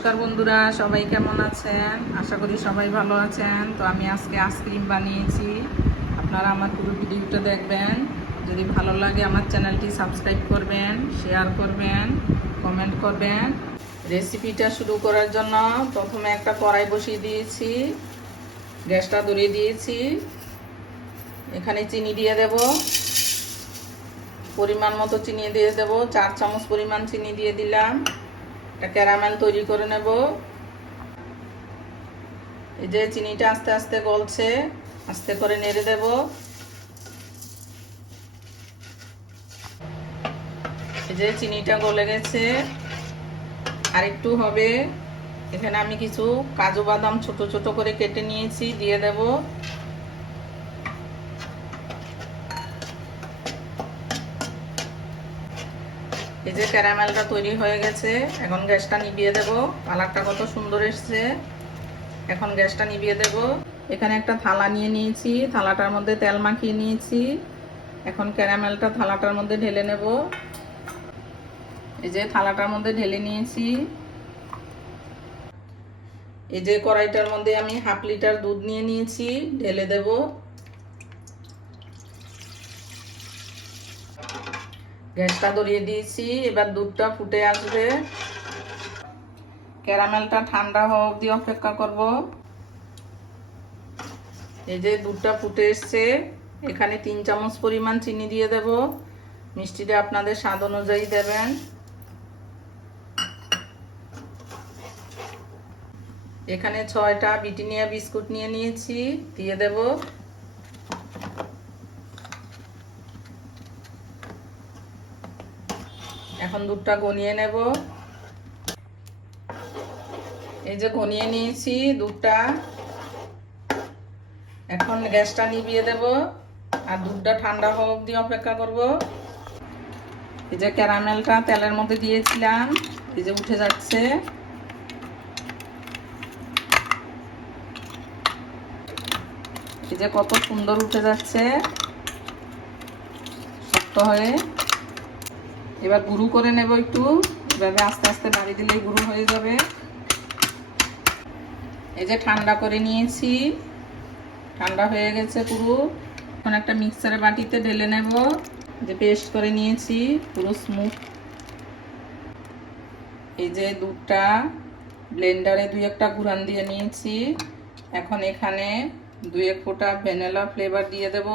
নমস্কার বন্ধুরা, সবাই কেমন আছেন? আশা করি সবাই ভালো আছেন। তো আমি আজকে আইসক্রিম বানিয়েছি। আপনারা আমার পুরো ভিডিওটা দেখবেন। যদি ভালো লাগে আমার চ্যানেলটি সাবস্ক্রাইব করবেন, শেয়ার করবেন, কমেন্ট করবেন। রেসিপিটা শুরু করার জন্য প্রথমে একটা কড়াই বসিয়ে দিয়েছি, গ্যাসটা ধরিয়ে দিয়েছি। এখানে চিনি দিয়ে দেব। পরিমাণ মতো চিনি দিয়ে দেব। চার চামচ পরিমাণ চিনি দিয়ে দিলাম। একটা ক্যারামেল তৈরি করে নেব। এই যে চিনিটা আস্তে আস্তে গলছে, আস্তে করে নেড়ে দেব। এই যে চিনিটা গলে গেছে। আর একটু হবে। এখানে আমি কিছু কাজু বাদাম ছোট ছোট করে কেটে নিয়েছি, দিয়ে দেব। এই যে ক্যারামেলটা তৈরি হয়ে গেছে, এখন গ্যাসটা নিভিয়ে দেব। কালারটা কত সুন্দর এসছে। এখন গ্যাসটা নিভিয়ে দেব। এখানে একটা থালা নিয়ে নিয়েছি, থালাটার মধ্যে তেল মাখিয়ে নিয়েছি। এখন ক্যারামেলটা থালাটার মধ্যে ঢেলে নেব। এই যে থালাটার মধ্যে ঢেলে নিয়েছি। এই যে কড়াইটার মধ্যে আমি হাফ লিটার দুধ নিয়ে নিয়েছি, ঢেলে দেব। গ্যাসটা ধরিয়ে দিয়েছি, এবার দুধটা ফুটে আসবে। ক্যারামেলটা ঠান্ডা হওয়া অবধি অপেক্ষা করব। এই যে দুধটা ফুটে এসছে, এখানে তিন চামচ পরিমাণ চিনি দিয়ে দেব। মিষ্টিটা আপনাদের স্বাদ অনুযায়ী দেবেন। এখানে ছয়টা বিটিনিয়া বিস্কুট নিয়ে নিয়েছি, দিয়ে দেব। এখন দুধটা গনিয়ে নেব। এই যে গনিয়ে নিয়েছি দুধটা। এখন গ্যাসটা নিভিয়ে দেব আর দুধটা ঠান্ডা হওয়া অবধি অপেক্ষা করব। এই যে ক্যারামেলটা তেলের মধ্যে দিয়েছিলাম, এই যে উঠে যাচ্ছে। এই যে কত সুন্দর উঠে যাচ্ছে। শক্ত হয়ে। এবার গুঁড়ো করে নেব একটু। এভাবে আস্তে আস্তে বাড়ি দিলেই গুঁড়ো হয়ে যাবে। এই যে ঠান্ডা করে নিয়েছি। ঠান্ডা হয়ে গেছে পুরো। এখন একটা মিক্সারে বাটিতে ঢেলে নেব। যে পেস্ট করে নিয়েছি, পুরো স্মুথ এই যে দুধটা ব্লেন্ডারে দুই একটা গুঁড়ান দিয়ে নিয়েছি। এখন এখানে দুই এক ফোঁটা ভ্যানিলা ফ্লেভার দিয়ে দেব।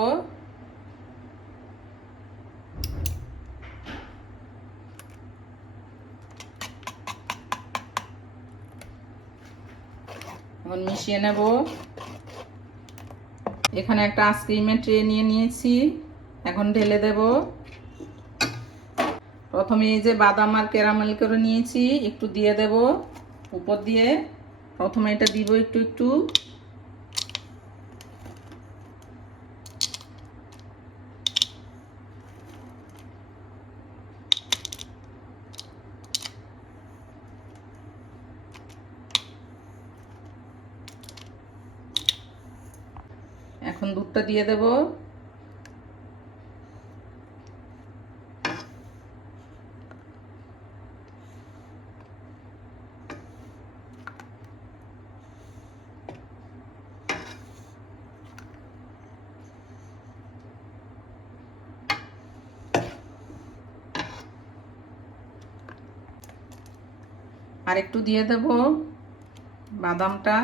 এখন মিশিয়ে নেব। এখানে একটা আইসক্রিমের ট্রে নিয়ে নিয়েছি। এখন ঢেলে দেব। প্রথমে এই যে বাদাম আর ক্যারামেল করে নিয়েছি, একটু দিয়ে দেব উপর দিয়ে। প্রথমে এটা দিব একটু একটু। এখন দুধটা দিয়ে দেব। আর একটু দিয়ে দেব বাদামটা।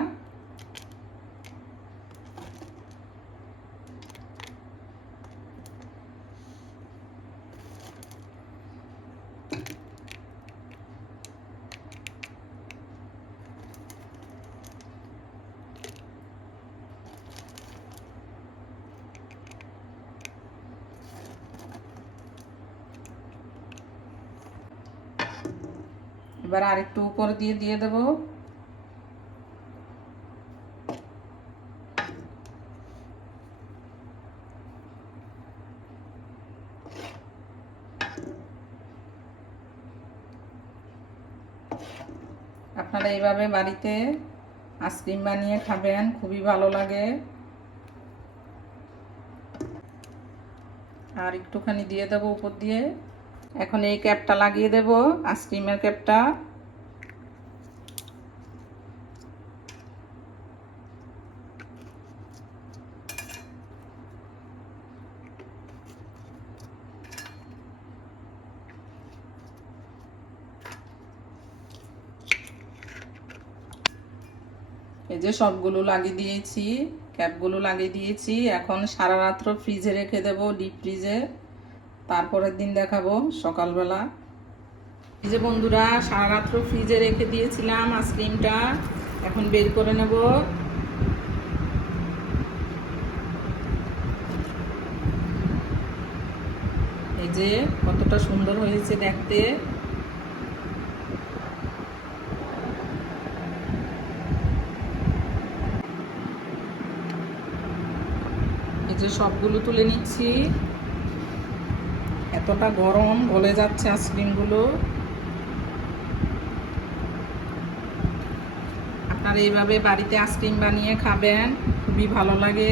এবার আরেকটু উপর দিয়ে দিয়ে দেব। আপনারা এইভাবে বাড়িতে আইসক্রিম বানিয়ে খাবেন, খুবই ভালো লাগে। আর একটুখানি দিয়ে দেবো উপর দিয়ে। এখন এই ক্যাপটা লাগিয়ে দেব, আইসক্রিমের ক্যাপটা। এই যে সবগুলো লাগিয়ে দিয়েছি, ক্যাপগুলো লাগিয়ে দিয়েছি। এখন সারা রাত্র ফ্রিজে রেখে দেব, ডিপ ফ্রিজে। তারপরের দিন দেখাবো সকালবেলা। যে বন্ধুরা সারা রাত্র ফ্রিজে রেখে দিয়েছিলাম আইসক্রিমটা। এখন বের করে নেব। এই যে কতটা সুন্দর হয়েছে দেখতে। এই যে সবগুলো তুলে নিচ্ছি। এতটা গরম গলে যাচ্ছে আইসক্রিমগুলো। আপনারা এইভাবে বাড়িতে আইসক্রিম বানিয়ে খাবেন খুবই ভালো লাগে।